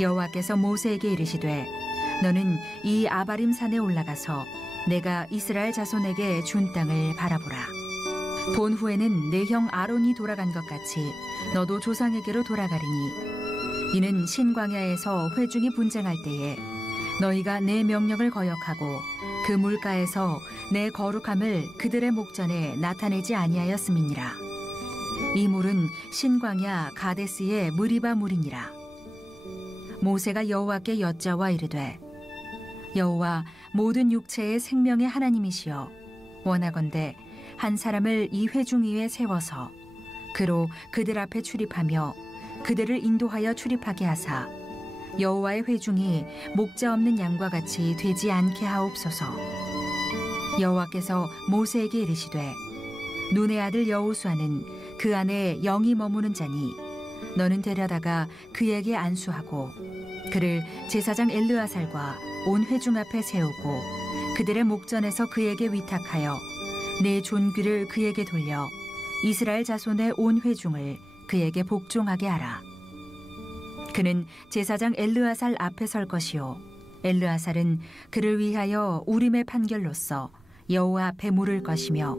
여호와께서 모세에게 이르시되 너는 이 아바림 산에 올라가서 내가 이스라엘 자손에게 준 땅을 바라보라. 본 후에는 내 형 아론이 돌아간 것 같이 너도 조상에게로 돌아가리니 이는 신광야에서 회중이 분쟁할 때에 너희가 내 명령을 거역하고 그 물가에서 내 거룩함을 그들의 목전에 나타내지 아니하였음이니라. 이 물은 신광야 가데스의 무리바 물이니라. 모세가 여호와께 여짜와 이르되 여호와 모든 육체의 생명의 하나님이시여 원하건대 한 사람을 이 회중 위에 세워서 그로 그들 앞에 출입하며 그들을 인도하여 출입하게 하사 여호와의 회중이 목자 없는 양과 같이 되지 않게 하옵소서. 여호와께서 모세에게 이르시되 눈의 아들 여호수아는 그 안에 영이 머무는 자니 너는 데려다가 그에게 안수하고 그를 제사장 엘르아살과 온 회중 앞에 세우고 그들의 목전에서 그에게 위탁하여 내 존귀를 그에게 돌려 이스라엘 자손의 온 회중을 그에게 복종하게 하라. 그는 제사장 엘르아살 앞에 설 것이요 엘르아살은 그를 위하여 우림의 판결로서 여호와 앞에 물을 것이며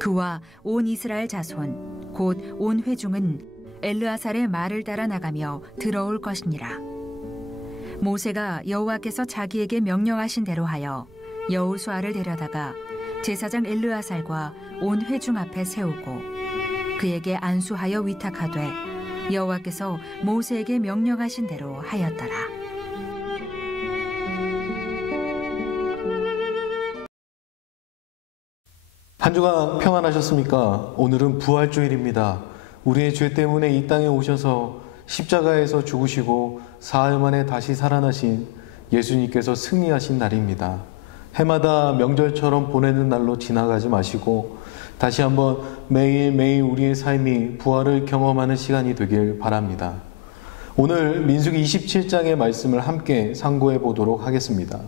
그와 온 이스라엘 자손 곧 온 회중은 엘르아살의 말을 따라 나가며 들어올 것이니라. 모세가 여호와께서 자기에게 명령하신 대로 하여 여호수아를 데려다가 제사장 엘르아살과 온 회중 앞에 세우고 그에게 안수하여 위탁하되 여호와께서 모세에게 명령하신 대로 하였더라. 한 주간 평안하셨습니까? 오늘은 부활주일입니다. 우리의 죄 때문에 이 땅에 오셔서 십자가에서 죽으시고 사흘 만에 다시 살아나신 예수님께서 승리하신 날입니다. 해마다 명절처럼 보내는 날로 지나가지 마시고 다시 한번 매일매일 우리의 삶이 부활을 경험하는 시간이 되길 바랍니다. 오늘 민수기 27장의 말씀을 함께 상고해 보도록 하겠습니다.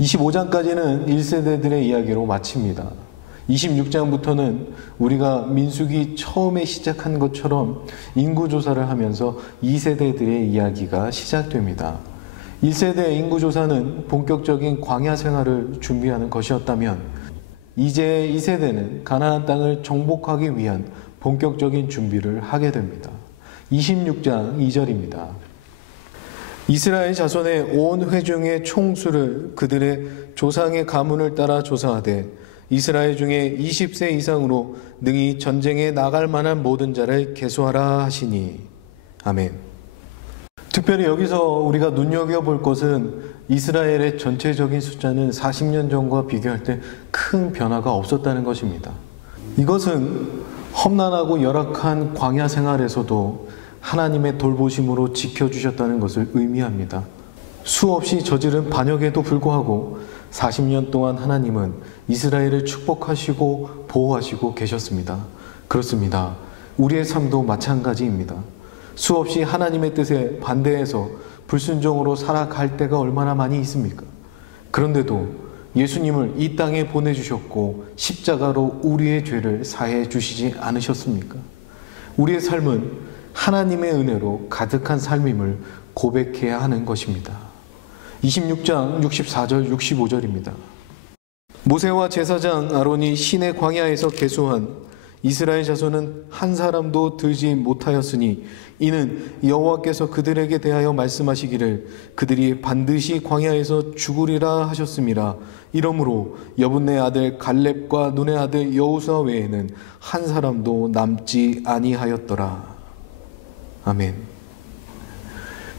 25장까지는 1세대들의 이야기로 마칩니다. 26장부터는 우리가 민수기 처음에 시작한 것처럼 인구조사를 하면서 2세대들의 이야기가 시작됩니다. 1세대 인구조사는 본격적인 광야 생활을 준비하는 것이었다면 이제 2세대는 가나안 땅을 정복하기 위한 본격적인 준비를 하게 됩니다. 26장 2절입니다. 이스라엘 자손의 온 회중의 총수를 그들의 조상의 가문을 따라 조사하되 이스라엘 중에 20세 이상으로 능히 전쟁에 나갈 만한 모든 자를 계수하라 하시니. 아멘. 특별히 여기서 우리가 눈여겨볼 것은 이스라엘의 전체적인 숫자는 40년 전과 비교할 때 큰 변화가 없었다는 것입니다. 이것은 험난하고 열악한 광야 생활에서도 하나님의 돌보심으로 지켜주셨다는 것을 의미합니다. 수없이 저지른 반역에도 불구하고 40년 동안 하나님은 이스라엘을 축복하시고 보호하시고 계셨습니다. 그렇습니다. 우리의 삶도 마찬가지입니다. 수없이 하나님의 뜻에 반대해서 불순종으로 살아갈 때가 얼마나 많이 있습니까? 그런데도 예수님을 이 땅에 보내주셨고 십자가로 우리의 죄를 사해 주시지 않으셨습니까? 우리의 삶은 하나님의 은혜로 가득한 삶임을 고백해야 하는 것입니다. 26장 64절 65절입니다. 모세와 제사장 아론이 시내 광야에서 계수한 이스라엘 자손은 한 사람도 들지 못하였으니 이는 여호와께서 그들에게 대하여 말씀하시기를 그들이 반드시 광야에서 죽으리라 하셨음이라. 이러므로 여분네 아들 갈렙과 눈의 아들 여호수아 외에는 한 사람도 남지 아니하였더라. 아멘.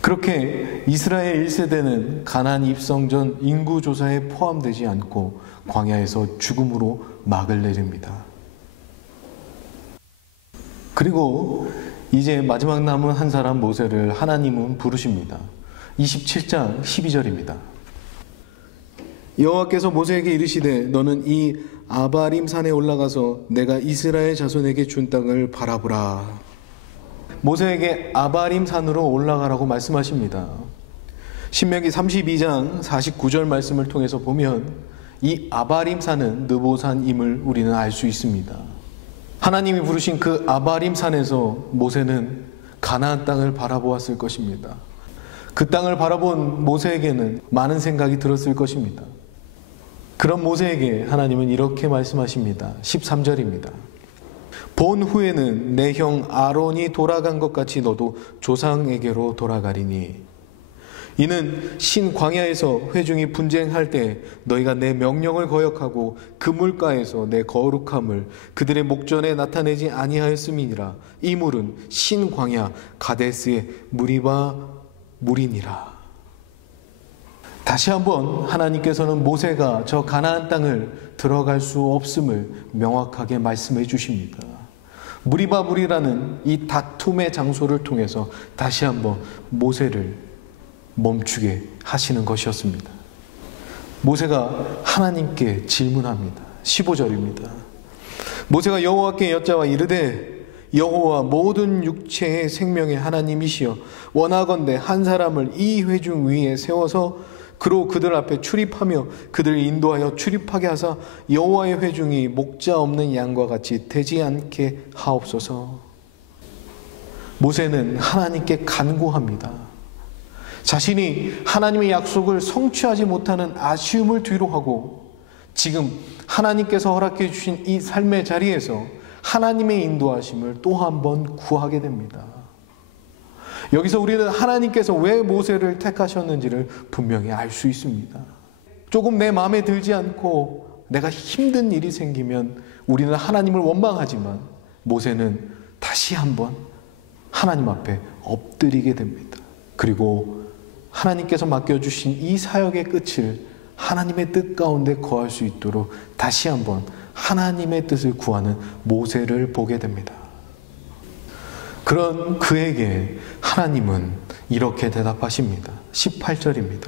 그렇게 이스라엘 1세대는 가나안 입성 전 인구조사에 포함되지 않고 광야에서 죽음으로 막을 내립니다. 그리고 이제 마지막 남은 한 사람 모세를 하나님은 부르십니다. 27장 12절입니다. 여호와께서 모세에게 이르시되 너는 이 아바림 산에 올라가서 내가 이스라엘 자손에게 준 땅을 바라보라. 모세에게 아바림 산으로 올라가라고 말씀하십니다. 신명기 32장 49절 말씀을 통해서 보면 이 아바림 산은 느보산임을 우리는 알 수 있습니다. 하나님이 부르신 그 아바림 산에서 모세는 가나안 땅을 바라보았을 것입니다. 그 땅을 바라본 모세에게는 많은 생각이 들었을 것입니다. 그런 모세에게 하나님은 이렇게 말씀하십니다. 13절입니다. 본 후에는 내 형 아론이 돌아간 것 같이 너도 조상에게로 돌아가리니 이는 신 광야에서 회중이 분쟁할 때 너희가 내 명령을 거역하고 그 물가에서 내 거룩함을 그들의 목전에 나타내지 아니하였음이니라. 이 물은 신 광야 가데스의 무리바 물이니라. 다시 한번 하나님께서는 모세가 저 가나안 땅을 들어갈 수 없음을 명확하게 말씀해 주십니다. 무리바 물이라는 이 다툼의 장소를 통해서 다시 한번 모세를 멈추게 하시는 것이었습니다. 모세가 하나님께 질문합니다. 15절입니다. 모세가 여호와께 여짜와 이르되 여호와 모든 육체의 생명의 하나님이시여 원하건대 한 사람을 이 회중 위에 세워서 그로 그들 앞에 출입하며 그들을 인도하여 출입하게 하사 여호와의 회중이 목자 없는 양과 같이 되지 않게 하옵소서. 모세는 하나님께 간구합니다. 자신이 하나님의 약속을 성취하지 못하는 아쉬움을 뒤로하고 지금 하나님께서 허락해 주신 이 삶의 자리에서 하나님의 인도하심을 또 한 번 구하게 됩니다. 여기서 우리는 하나님께서 왜 모세를 택하셨는지를 분명히 알 수 있습니다. 조금 내 마음에 들지 않고 내가 힘든 일이 생기면 우리는 하나님을 원망하지만 모세는 다시 한번 하나님 앞에 엎드리게 됩니다. 그리고 하나님께서 맡겨주신 이 사역의 끝을 하나님의 뜻 가운데 거할 수 있도록 다시 한번 하나님의 뜻을 구하는 모세를 보게 됩니다. 그런 그에게 하나님은 이렇게 대답하십니다. 18절입니다.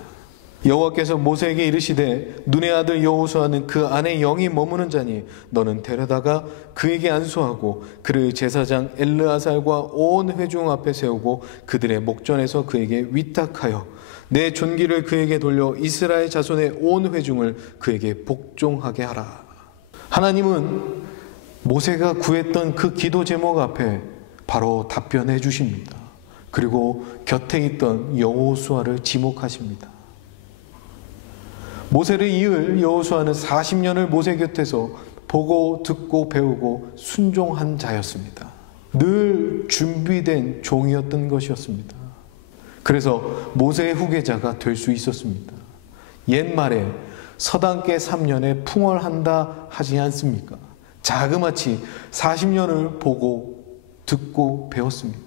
여호와께서 모세에게 이르시되 눈의 아들 여호수아는 그 안에 영이 머무는 자니 너는 데려다가 그에게 안수하고 그를 제사장 엘르아살과 온 회중 앞에 세우고 그들의 목전에서 그에게 위탁하여 내 존귀를 그에게 돌려 이스라엘 자손의 온 회중을 그에게 복종하게 하라. 하나님은 모세가 구했던 그 기도 제목 앞에 바로 답변해 주십니다. 그리고 곁에 있던 여호수아를 지목하십니다. 모세를 이을 여호수아는 40년을 모세 곁에서 보고 듣고 배우고 순종한 자였습니다. 늘 준비된 종이었던 것이었습니다. 그래서 모세의 후계자가 될 수 있었습니다. 옛말에 서당계 3년에 풍월한다 하지 않습니까? 자그마치 40년을 보고 듣고 배웠습니다.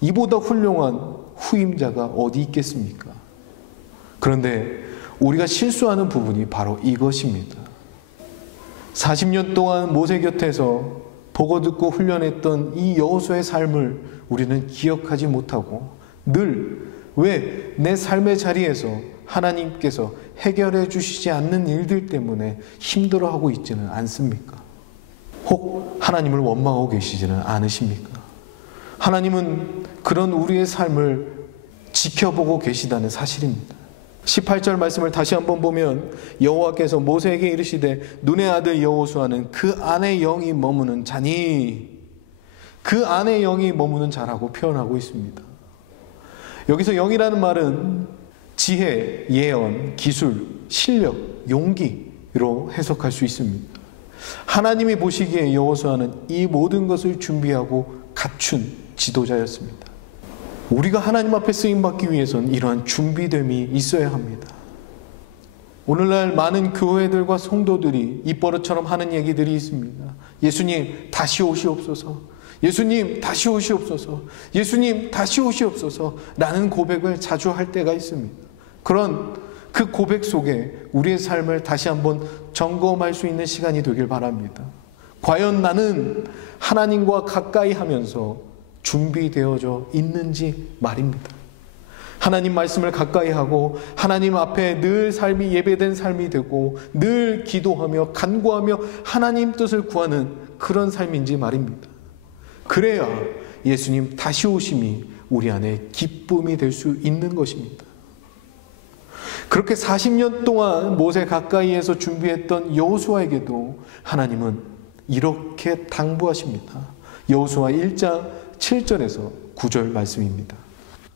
이보다 훌륭한 후임자가 어디 있겠습니까? 그런데 우리가 실수하는 부분이 바로 이것입니다. 40년 동안 모세 곁에서 보고 듣고 훈련했던 이 여호수아의 삶을 우리는 기억하지 못하고 늘 왜 내 삶의 자리에서 하나님께서 해결해 주시지 않는 일들 때문에 힘들어하고 있지는 않습니까? 혹 하나님을 원망하고 계시지는 않으십니까? 하나님은 그런 우리의 삶을 지켜보고 계시다는 사실입니다. 18절 말씀을 다시 한번 보면 여호와께서 모세에게 이르시되 눈의 아들 여호수아는 그 안에 영이 머무는 자니 그 안에 영이 머무는 자라고 표현하고 있습니다. 여기서 영이라는 말은 지혜, 예언, 기술, 실력, 용기로 해석할 수 있습니다. 하나님이 보시기에 여호수아는 이 모든 것을 준비하고 갖춘 지도자였습니다. 우리가 하나님 앞에 쓰임받기 위해서는 이러한 준비됨이 있어야 합니다. 오늘날 많은 교회들과 성도들이 입버릇처럼 하는 얘기들이 있습니다. 예수님 다시 오시옵소서, 예수님 다시 오시옵소서, 예수님 다시 오시옵소서 라는 고백을 자주 할 때가 있습니다. 그런 그 고백 속에 우리의 삶을 다시 한번 점검할 수 있는 시간이 되길 바랍니다. 과연 나는 하나님과 가까이 하면서 준비되어져 있는지 말입니다. 하나님 말씀을 가까이 하고 하나님 앞에 늘 삶이 예배된 삶이 되고 늘 기도하며 간구하며 하나님 뜻을 구하는 그런 삶인지 말입니다. 그래야 예수님 다시 오심이 우리 안에 기쁨이 될 수 있는 것입니다. 그렇게 40년 동안 모세 가까이에서 준비했던 여호수아에게도 하나님은 이렇게 당부하십니다. 여호수아 1장 7절에서 9절 말씀입니다.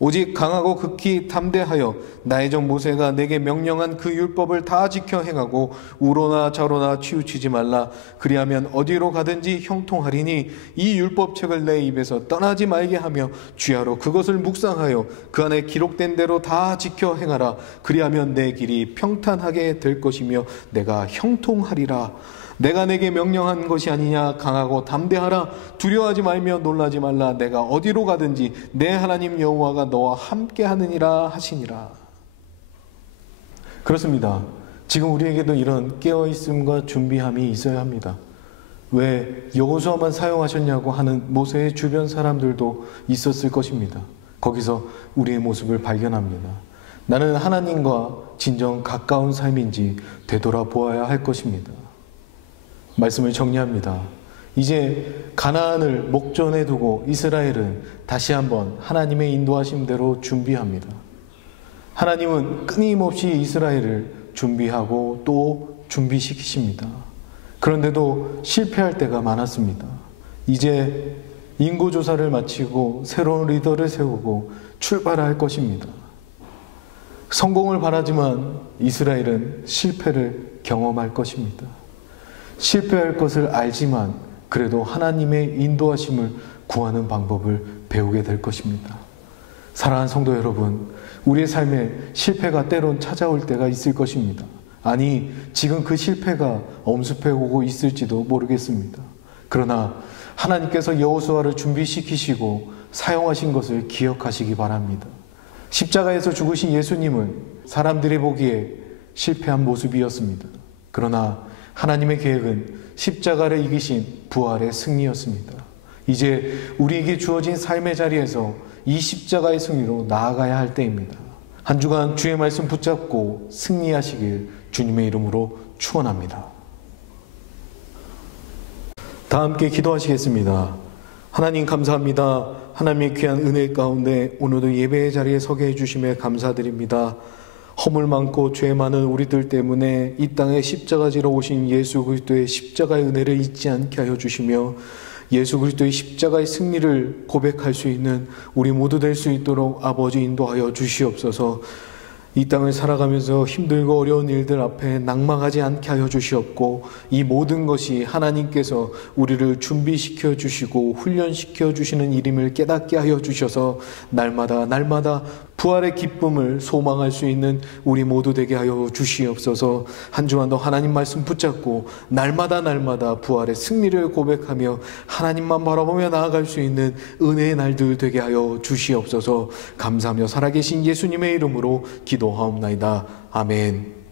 오직 강하고 극히 담대하여 나의 종 모세가 내게 명령한 그 율법을 다 지켜 행하고 우로나 좌로나 치우치지 말라. 그리하면 어디로 가든지 형통하리니 이 율법책을 내 입에서 떠나지 말게 하며 주야로 그것을 묵상하여 그 안에 기록된 대로 다 지켜 행하라. 그리하면 내 길이 평탄하게 될 것이며 내가 형통하리라. 내가 내게 명령한 것이 아니냐. 강하고 담대하라. 두려워하지 말며 놀라지 말라. 내가 어디로 가든지 내 하나님 여호와가 너와 함께 하느니라 하시니라. 그렇습니다. 지금 우리에게도 이런 깨어있음과 준비함이 있어야 합니다. 왜 여호수아만 사용하셨냐고 하는 모세의 주변 사람들도 있었을 것입니다. 거기서 우리의 모습을 발견합니다. 나는 하나님과 진정 가까운 삶인지 되돌아보아야 할 것입니다. 말씀을 정리합니다. 이제 가나안을 목전에 두고 이스라엘은 다시 한번 하나님의 인도하심대로 준비합니다. 하나님은 끊임없이 이스라엘을 준비하고 또 준비시키십니다. 그런데도 실패할 때가 많았습니다. 이제 인구조사를 마치고 새로운 리더를 세우고 출발할 것입니다. 성공을 바라지만 이스라엘은 실패를 경험할 것입니다. 실패할 것을 알지만 그래도 하나님의 인도하심을 구하는 방법을 배우게 될 것입니다. 사랑하는 성도 여러분, 우리의 삶에 실패가 때론 찾아올 때가 있을 것입니다. 아니, 지금 그 실패가 엄습해 오고 있을지도 모르겠습니다. 그러나 하나님께서 여호수아를 준비시키시고 사용하신 것을 기억하시기 바랍니다. 십자가에서 죽으신 예수님은 사람들이 보기에 실패한 모습이었습니다. 그러나 하나님의 계획은 십자가를 이기신 부활의 승리였습니다. 이제 우리에게 주어진 삶의 자리에서 이 십자가의 승리로 나아가야 할 때입니다. 한 주간 주의 말씀 붙잡고 승리하시길 주님의 이름으로 축원합니다. 다 함께 기도하시겠습니다. 하나님 감사합니다. 하나님의 귀한 은혜 가운데 오늘도 예배의 자리에 서게 해주심에 감사드립니다. 허물 많고 죄 많은 우리들 때문에 이 땅에 십자가 지러 오신 예수 그리스도의 십자가의 은혜를 잊지 않게 하여 주시며 예수 그리스도의 십자가의 승리를 고백할 수 있는 우리 모두 될 수 있도록 아버지 인도하여 주시옵소서. 이 땅을 살아가면서 힘들고 어려운 일들 앞에 낙망하지 않게 하여 주시옵고 이 모든 것이 하나님께서 우리를 준비시켜 주시고 훈련시켜 주시는 일임을 깨닫게 하여 주셔서 날마다 부활의 기쁨을 소망할 수 있는 우리 모두 되게 하여 주시옵소서. 한 주간도 하나님 말씀 붙잡고 날마다 부활의 승리를 고백하며 하나님만 바라보며 나아갈 수 있는 은혜의 날들 되게 하여 주시옵소서. 감사하며 살아계신 예수님의 이름으로 기도하옵나이다. 아멘.